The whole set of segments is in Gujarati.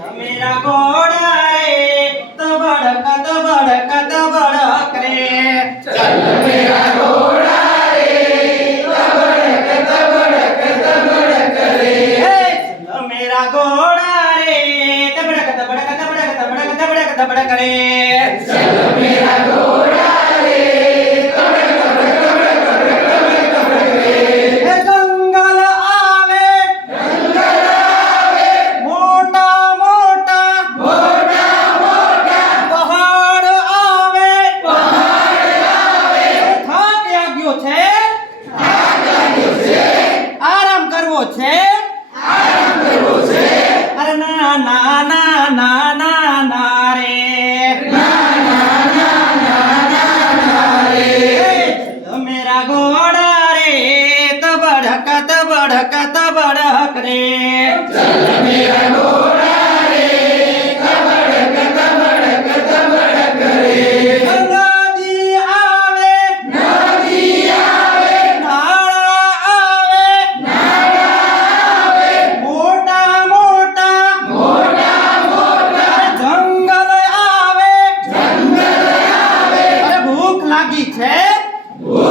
मेरा घोड़ा रे तबड़क तबड़क तबड़क रे चल मेरा घोड़ा रे तबड़क तबड़क तबड़क रे हे, चल मेरा घोड़ा रे तबड़क तबड़क तबड़क तबड़क तबड़क तबड़क रे चल मेरा घोड़ा છે? આરામ કરવો છે? આરામ કરવો છે અરે ના ના ના ના ના ના રે. ના ના ના ના ના ના તબડક રે. મેરા Whoa.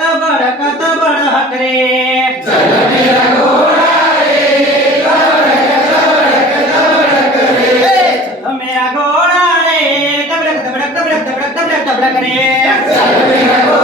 તબડક તબડક તબડક રે ચલ મેરા ઘોડા રે. તબડક તબડક તબડક રે ચલો મેરા ઘોડા રે. તબડક તબડક તબડક તબડક તબડક તબડક રે ચલ મેરા ઘોડા